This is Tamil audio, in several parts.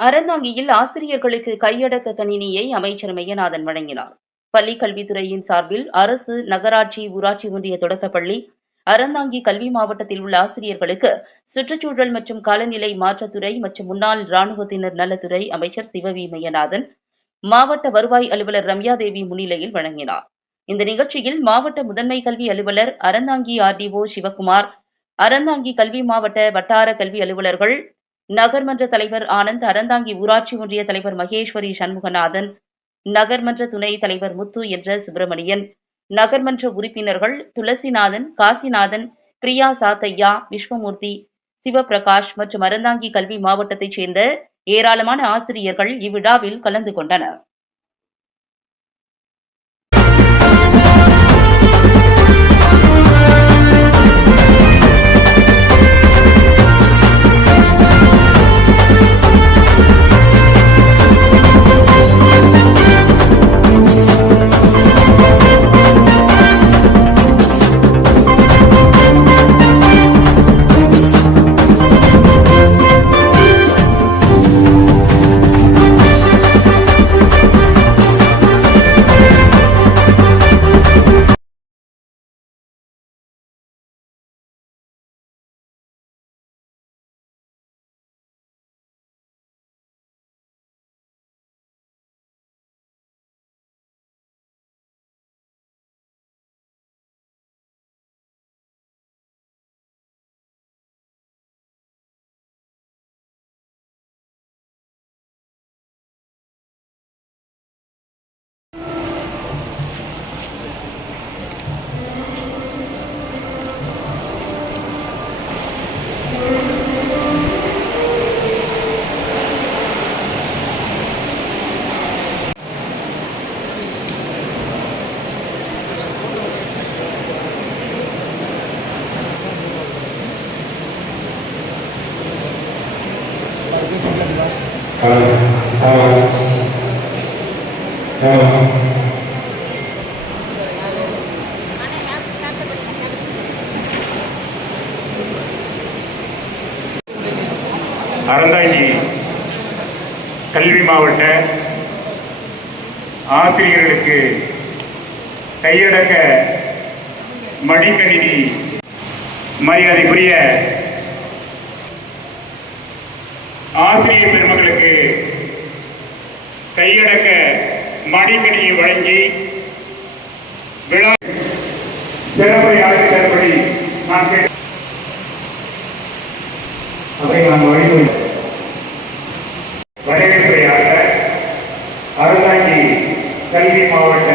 அறந்தாங்கியில் ஆசிரியர்களுக்கு கையடக்க கணினியை அமைச்சர் மையநாதன் வழங்கினார். பள்ளி கல்வித்துறையின் சார்பில் அரசு நகராட்சி ஊராட்சி ஒன்றிய தொடக்கப்பள்ளி அறந்தாங்கி கல்வி மாவட்டத்தில் உள்ள ஆசிரியர்களுக்கு சுற்றுச்சூழல் மற்றும் காலநிலை மாற்றத்துறை மற்றும் முன்னாள் ராணுவத்தினர் நலத்துறை அமைச்சர் சிவவி மையநாதன் மாவட்ட வருவாய் அலுவலர் ரம்யா தேவி முன்னிலையில் வழங்கினார். இந்த நிகழ்ச்சியில் மாவட்ட முதன்மை கல்வி அலுவலர் அறந்தாங்கி ஆர்டிஓ சிவகுமார் அறந்தாங்கி கல்வி மாவட்ட வட்டார கல்வி அலுவலர்கள் நகர்மன்ற தலைவர் ஆனந்த் அறந்தாங்கி ஊராட்சி ஒன்றிய தலைவர் மகேஸ்வரி சண்முகநாதன் நகர்மன்ற துணை தலைவர் முத்து என்ற சுப்பிரமணியன் நகர்மன்ற உறுப்பினர்கள் துளசிநாதன் காசிநாதன் பிரியா சாத்தையா விஸ்வமூர்த்தி சிவபிரகாஷ் மற்றும் அறந்தாங்கி கல்வி மாவட்டத்தைச் சேர்ந்த ஏராளமான ஆசிரியர்கள் இவ்விழாவில் கலந்து கொண்டனர். மாவட்ட ஆசிரியர்களுக்கு கையடக்க மடிக்கணினி மரியாதைக்குரிய ஆசிரியர் பெருமக்களுக்கு கையடக்க மடிக்கணியை வழங்கி விழா சிறப்பை ஆசிரியர்படி நான் கேட்டு அதை நான் வழிமொழி வரவேற்பையாக அறந்தாங்கி கல்வி மாவட்ட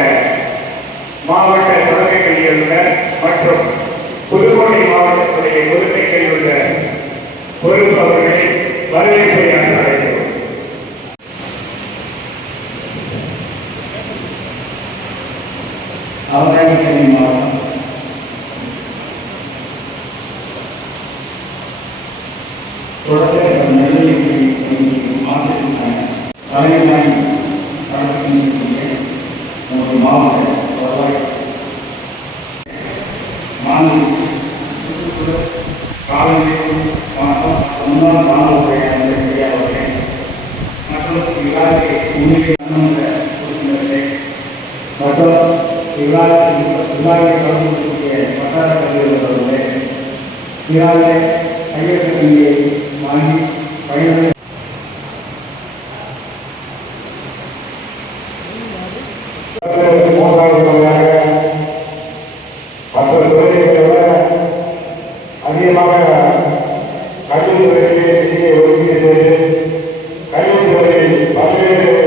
மாவட்ட தொடக்க கல்வி அலுவலர் மற்றும் புதுக்கோட்டை மாவட்டத்துடைய முதன்மை கல்வி பொறுப்பு அவர்களை வரவேற்பையாக அழைக்கிறோம் அவதானி கல்வி மாவட்டம் தொடக்க நெல்லை ஆசிரியர் தலைமை ஒரு மாவட்ட வருவாய் மாநில காலநிலை மாற்றம் முன்னாள் மாணவர்கள் அவர்கள் மற்றும் விழாவை முன்னிலை உறுப்பினர்களே மற்றும் விழாவில் விழாவை கலந்து கொள்ளக்கூடிய வட்டார கல்வியாளர்களே விழாவிலே கையெழுத்து கல்வியை வாங்கி பயனுடைய மூன்றாவது முறையாக மற்ற துறைகளை விட அதிகமாக கல்வித்துறையிலே நிதியை ஒதுக்கீடு செய்து கல்வித்துறையில் பல்வேறு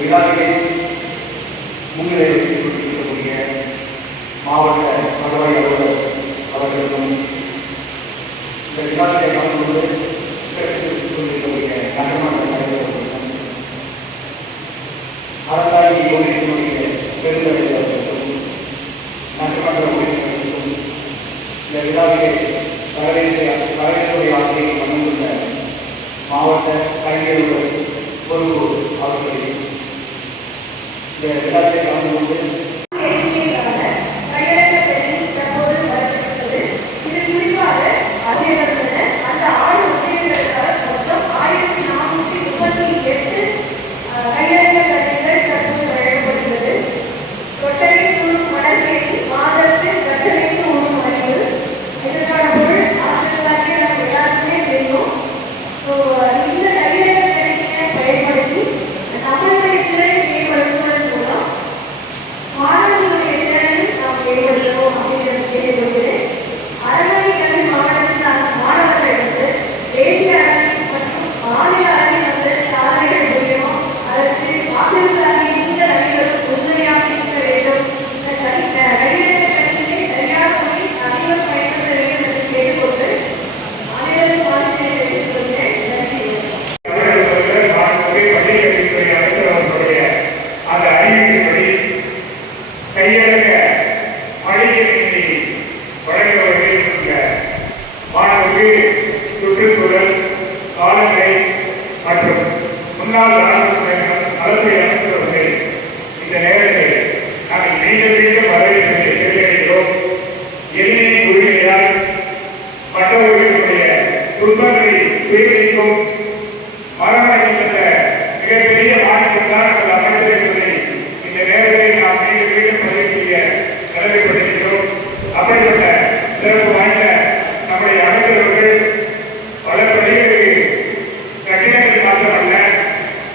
விழாவிலே முன்னிலையை மாவட்ட மகவை அவர்கள் அவர்களுக்கும் இந்த விழாவிலே கலந்து கொண்டு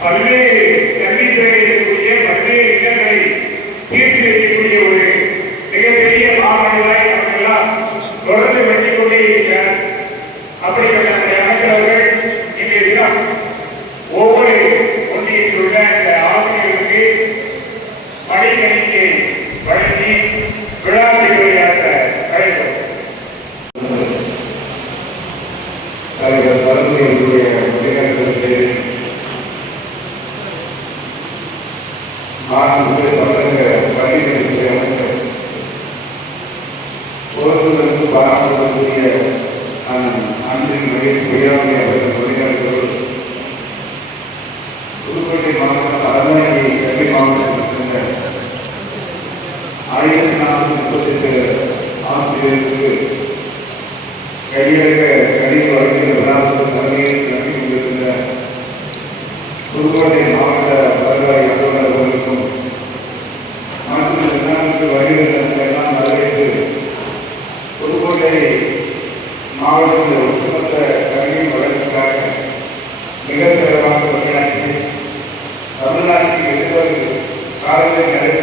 பல்வேறு காரணம்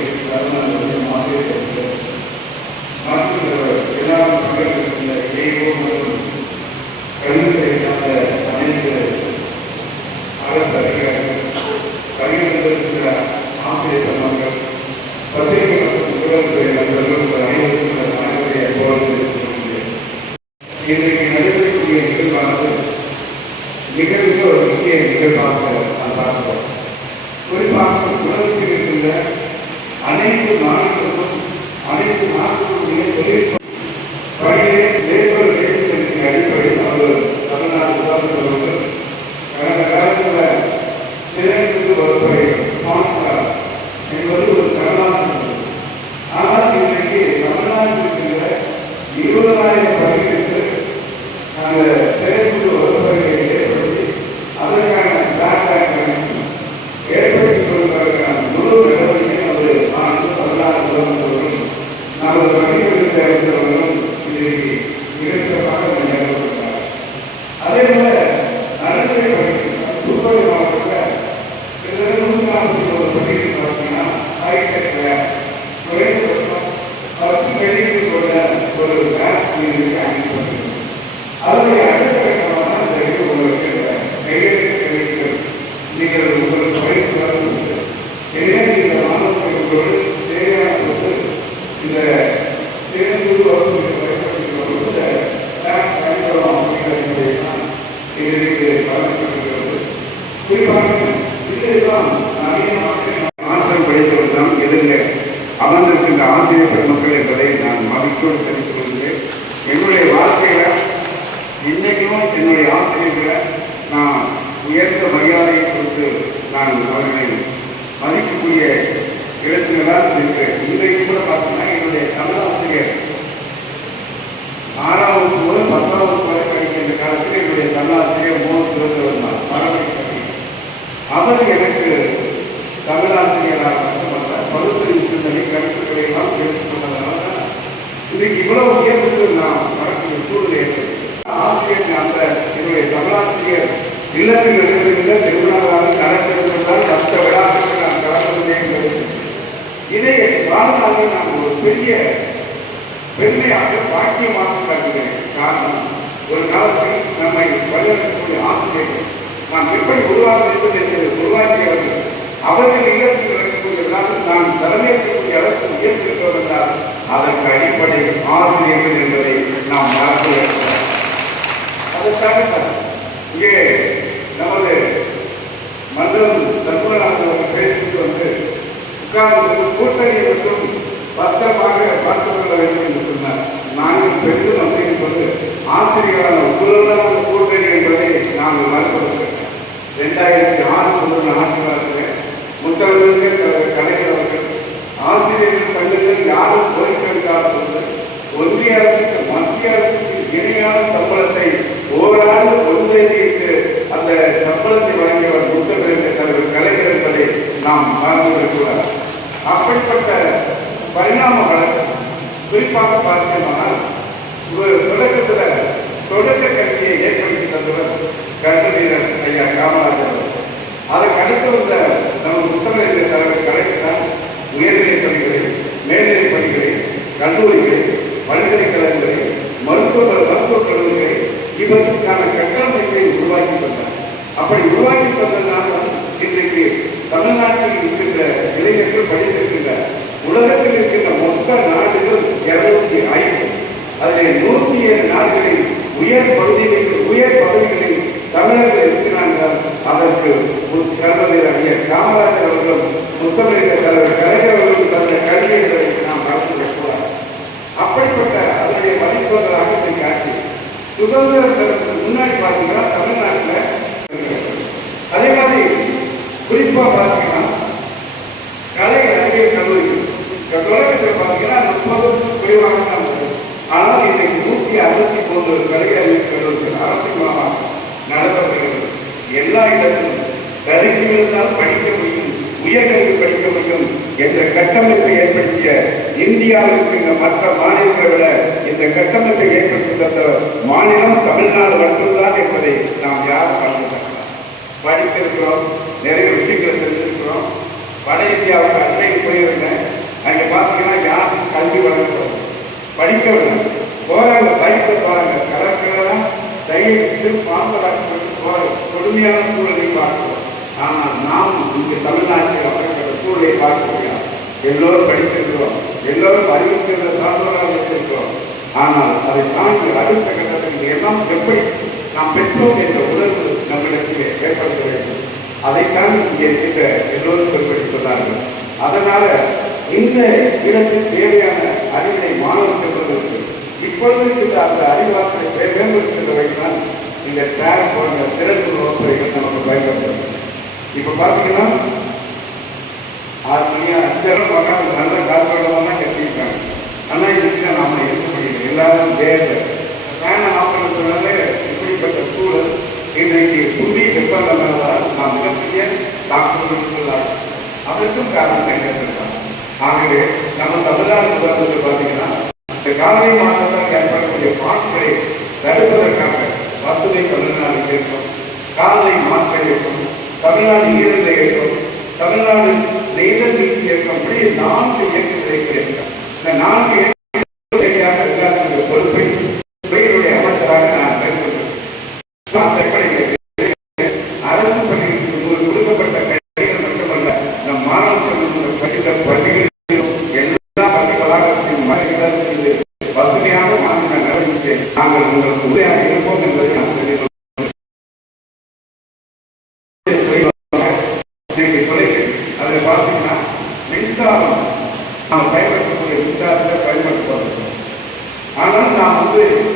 அனைத்து மாணவர்களும் அனைத்து நாடுகளுடைய தொழில்நுட்ப வேப்பர் வேலை அடிப்படையில் நான் உயர்ந்த மரியாதையை கொடுத்து நான் அவர்களை மதிக்கக்கூடிய இடத்துலதான் இருக்கிறேன் இன்றைக்கு கூட பார்த்தீங்கன்னா என்னுடைய தமிழ் ஆசிரியர் ஆறாவது முதல் பத்தாவது வரை படிக்கின்ற காலத்தில் என்னுடைய தமிழாசிரியர் மோகன் சிவந்தவர் தான் மரபடி அவர் எனக்கு தமிழாசிரியராக மட்டுமல்ல பகுத்தறிவு சிந்தனை கருத்துக்களை எல்லாம் எடுத்துக்கொண்டதனால இன்னைக்கு இவ்வளவு உயர்வுக்கு நான் வரக்கூடிய சூழ்நிலை ஆசிரியர் அந்த என்னுடைய தமிழாசிரியர் இல்லத்தில் நடைபெறுகின்ற திருவிழாவாக நடத்திருந்தால் மற்ற விழாக்களுக்கு நான் கலந்துள்ளே இதை வாழ்நாளில் நான் ஒரு பெரிய பெருமையாக பாக்கியமாக கருதுகிறேன். காரணம் ஒரு காலத்தில் நம்மை வழிநடத்தக்கூடிய ஆசிரியர்கள் நாம் எப்படி உருவாக வேண்டும் என்று உருவாக்கியவர்கள் அவர்கள் இல்லத்தில் இருக்கக்கூடியவர்களால் நாம் தலைமையேற்கக்கூடிய அளவுக்கு உயர்த்திருக்கிறோம் என்றால் அதற்கு அடிப்படை ஆசிரியர்கள் என்பதை நாம் மறந்து இங்கே நமது மன்றம் சண்முகநாதன் அவர்கள் பேசிட்டு வந்து உட்கார்ந்து கூட்டணி மற்றும் பத்திரமாக பார்த்துக் கொள்ள வேண்டும் என்று சொன்னார். நாங்கள் பெரிதும் அப்படின்னு சொல்லி ஆசிரியரான உங்களுடன் கூட்டணி என்பதை நாங்கள் ரெண்டாயிரத்தி ஆறு முதல் ஆட்சி காலத்தில் முத்தமிழர்கள் கலைஞர் அவர்கள் ஆசிரியர்கள் சங்கத்தில் யாரும் கோரிக்கை படித்திருக்கின்ற உலகத்தில் இருக்கின்ற மொத்த நாடுகள் இருநூத்தி ஐந்து. அதில் நூற்றி ஏழு நாடுகளில் உயர் பகுதிகளில் உயர் பகுதிகளில் தமிழர்கள் இருக்கிறார்கள். அதற்கு கருணர் ஐயா காமராஜர் அவர்களும் முத்தமிழர் தலைவர் கலைஞர் அவர்களும் தந்த கல்வியை நாம் மறந்து விடக்கூடாது அப்படிப்பட்ட அதனுடைய மதிப்புகளாக இதை காட்சி சுதந்திரத்திற்கு முன்னாடி பார்த்தீங்கன்னா தமிழ்நாட்டில் அதே மாதிரி குறிப்பா பார்த்தீங்கன்னா கலை அறிவியல் கல்லூரி இந்த தொடக்கத்தில் பார்த்தீங்கன்னா முப்பது குறைவாக தான் இருந்தது. ஆனால் இன்றைக்கு நூற்றி அறுபத்தி கலை அறிவியல் அவசியமாக நடத்தப்படுகிறது. எல்லா இடத்திலும் கருவி இருந்தால் படிக்க முடியும் உயர்கல்வி படிக்க முடியும் என்ற கட்டமைப்பை ஏற்படுத்திய இந்தியாவிற்கு இருக்கின்ற மற்ற மாநிலங்களை விட இந்த கட்டமைப்பை ஏற்படுத்தி தந்த மாநிலம் தமிழ்நாடு மட்டும்தான் என்பதை நாம் யாரும் மறந்துவிடக்கூடாது. படித்திருக்கிறோம் நிறைய விஷயங்களை தெரிஞ்சிருக்கிறோம். வட இந்தியாவுக்கு அண்மையில் போயிருந்தேன் அங்கே பார்த்தீங்கன்னா யாரும் கல்வி வளர்க்கிறோம் படிக்கவில்லை. போறாங்க படிக்க போறாங்க கலக்கலாம் தையத்து பாம்பராட்டு போறாங்க கொடுமையான சூழலை பார்க்கிறோம். ஆனால் நாம் இங்கு தமிழ்நாட்டில் அப்படிப்பட்ட சூழலை பார்க்க முடியாது எல்லோரும் படித்திருக்கிறோம். எல்லோரும் அறிவிக்கிற சான்றோராக இருக்கிறோம் ஆனால் அதை தாண்டி அடுத்த கட்டத்தில் எல்லாம் எப்படி நாம் பெற்றோம் என்ற உணர்வு நம்மளுக்கு ஏற்படுத்த வேண்டும். அதைத்தான் இங்கே இருக்கின்ற எல்லோரும் குறிப்பிட்டு சொன்னார்கள். அதனால இந்த இடத்தில் தேவையான அறிவை மாணவர்கள் இப்பொழுது இருக்கின்ற அந்த அறிவாற்றலை மே- மேம்படுத்துகின்ற இந்த டேக் போன்ற திறன் வகுப்புகள் நமக்கு பயன்படுத்தும் இப்போ பார்த்தீங்கன்னா ஆறு மணியா அஞ்சரை உட்காந்து நல்ல காற்றோடமாக கட்டியிருக்காங்க. ஆனால் இதுக்கு நாம் இருக்க முடியும் எல்லாரும் வேறு. ஃபேனை ஆஃப் இப்படிப்பட்ட சூழல் இன்றைக்கு புவி வெப்பநிலையால் நாம் மிகப்பெரிய தாக்குதல் அதற்கும் காரணம் கையாண்டிருக்காங்க ஆகவே நம்ம தமிழ்நாடு பார்த்தீங்கன்னா காலை மாதத்தால் ஏற்படக்கூடிய மாற்றை தடுப்பதற்காக வசதி தமிழ்நாடு இயக்கம் காலை மாற்ற இயக்கம் தமிழ்நாடு ஈரநில இயக்கம் தமிழ்நாடு நெய்தல் நீதி இயக்கம் இப்படி நான்கு இயக்கங்களை கேட்கும் இந்த நான்கு Amém.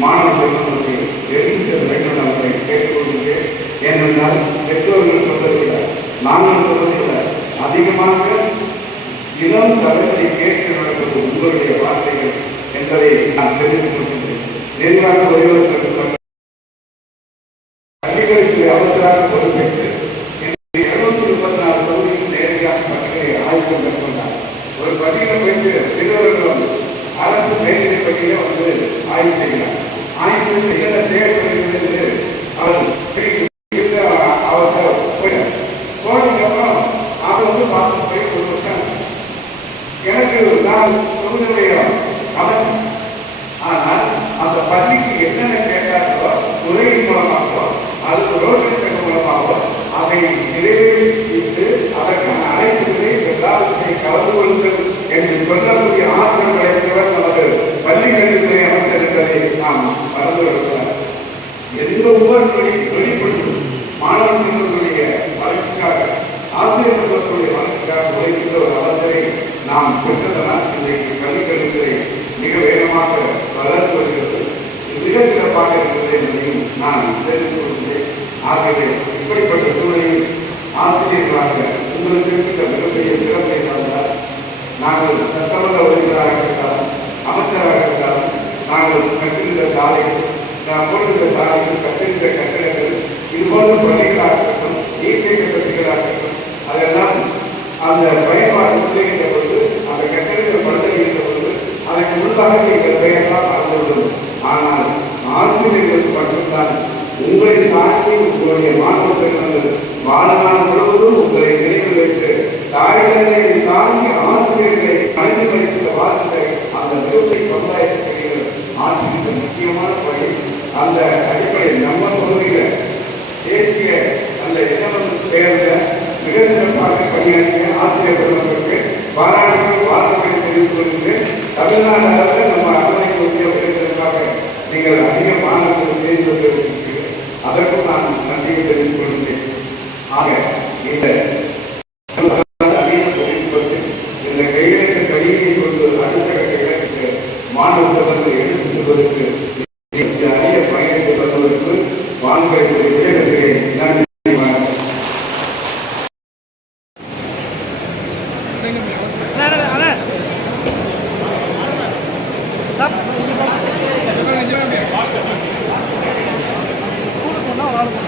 மாணவ செல்வங்களுக்கு எடுத்து வேண்டும் அவர்களை ஏனென்றால் பெற்றோர்கள் சொல்வதில்லை நாங்கள் சொல்வதில்லை அதிகமாக இளம் தலைவரை கேட்டு நடப்பது உங்களுடைய வார்த்தைகள் என்பதை நான் தெரிந்து கொள்கிறேன் நெறிவாக ஒருவர் அதிகாரிகள் ஆசிரியர் பெருமக்களுக்கு பாராட்டுகள் வாழ்த்துக்கள் தமிழ்நாடு நம்ம அரவணைக்கு உத்தியோகத்திற்காக நீங்கள் அதிக மாணவர்கள் செய்து கொண்டிருக்கிறீர்கள் அதற்கும் நான் நன்றியை தெரிவித்துக் கொள்கிறேன் ஆக ಆಡ್ಬೋದು